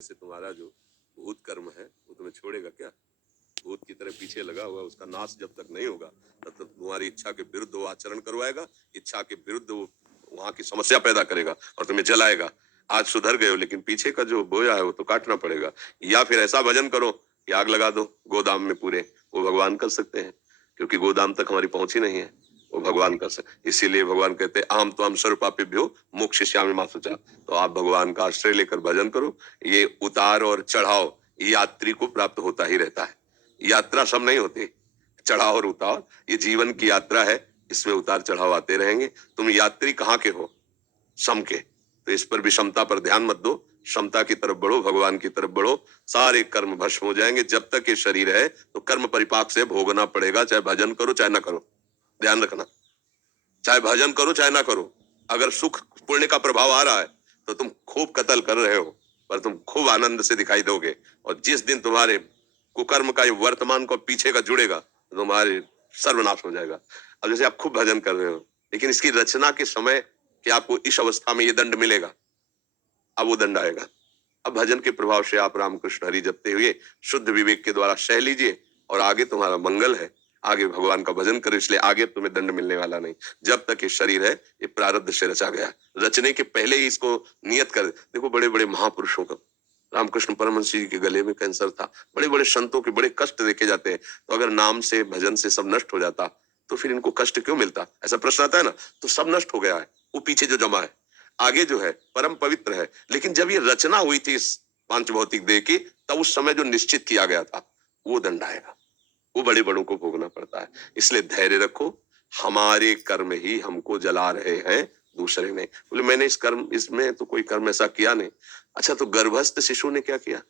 से तुम्हारा जो भूत कर्म है वो तुम्हें छोड़ेगा क्या? भूत की तरह पीछे लगा हुआ, उसका नाश जब तक नहीं होगा तब तक तुम्हारी इच्छा के विरुद्ध वो आचरण करवाएगा, इच्छा के विरुद्ध वो वहां की समस्या पैदा करेगा और तुम्हें जलाएगा। आज सुधर गए हो लेकिन पीछे का जो बोया है वो तो काटना पड़ेगा। या फिर ऐसा भजन करो कि आग लगा दो गोदाम में पूरे, वो भगवान कर सकते हैं क्योंकि गोदाम तक हमारी पहुंच ही नहीं है, वो भगवान कर सकते। इसीलिए भगवान कहते हैं अहम त्वं सर्वपापेभ्यो मोक्षयिष्यामि मा शुचः। तो आप भगवान का आश्रय लेकर भजन करो। ये उतार और चढ़ाव यात्री को प्राप्त होता ही रहता है। यात्रा सब नहीं होती, चढ़ाव और उतार ये जीवन की यात्रा है, इसमें उतार चढ़ाव आते रहेंगे। तुम यात्री कहाँ के हो? सम के। तो इस पर विषमता पर ध्यान मत दो, क्षमता की तरफ बढ़ो, भगवान की तरफ बढ़ो। सारे कर्म भस्म हो जाएंगे। जब तक ये शरीर है तो कर्म परिपाक से भोगना पड़ेगा, चाहे भजन करो चाहे ना करो। ध्यान रखना, चाहे भजन करो चाहे ना करो। अगर सुख पुण्य का प्रभाव आ रहा है तो तुम खूब कत्ल कर रहे हो, पर तुम खूब आनंद से दिखाई दोगे। और जिस दिन तुम्हारे कुकर्म का ये वर्तमान को पीछे का जुड़ेगा तो तुम्हारे सर्वनाश हो जाएगा। अब जैसे आप खूब भजन कर रहे हो लेकिन इसकी रचना के समय कि आपको इस अवस्था में ये दंड मिलेगा, अब वो दंड आएगा। अब भजन के प्रभाव से आप रामकृष्ण हरि जपते हुए शुद्ध विवेक के द्वारा सह लीजिए और आगे तुम्हारा मंगल है। आगे भगवान का भजन करो, इसलिए आगे तुम्हें दंड मिलने वाला नहीं। जब तक ये शरीर है ये प्रारब्ध से रचा गया, रचने के पहले ही इसको नियत कर। देखो बड़े बड़े महापुरुषों का, रामकृष्ण परमहंस जी के गले में कैंसर था, बड़े बड़े संतों के बड़े कष्ट देखे जाते हैं। तो अगर नाम से भजन से सब नष्ट हो जाता तो फिर इनको कष्ट क्यों मिलता? ऐसा प्रश्न आता है ना। तो सब नष्ट हो गया है, वो पीछे जो जमा है आगे जो है परम पवित्र है। लेकिन जब ये रचना हुई थी इस पांच भौतिक देह की, तब उस समय जो निश्चित किया गया था वो दंड आएगा, वो बड़े बड़ों को भोगना पड़ता है। इसलिए धैर्य रखो, हमारे कर्म ही हमको जला रहे हैं, दूसरे ने। बोले मैंने इस कर्म इसमें तो कोई कर्म ऐसा किया नहीं। अच्छा तो गर्भस्थ शिशु ने क्या किया?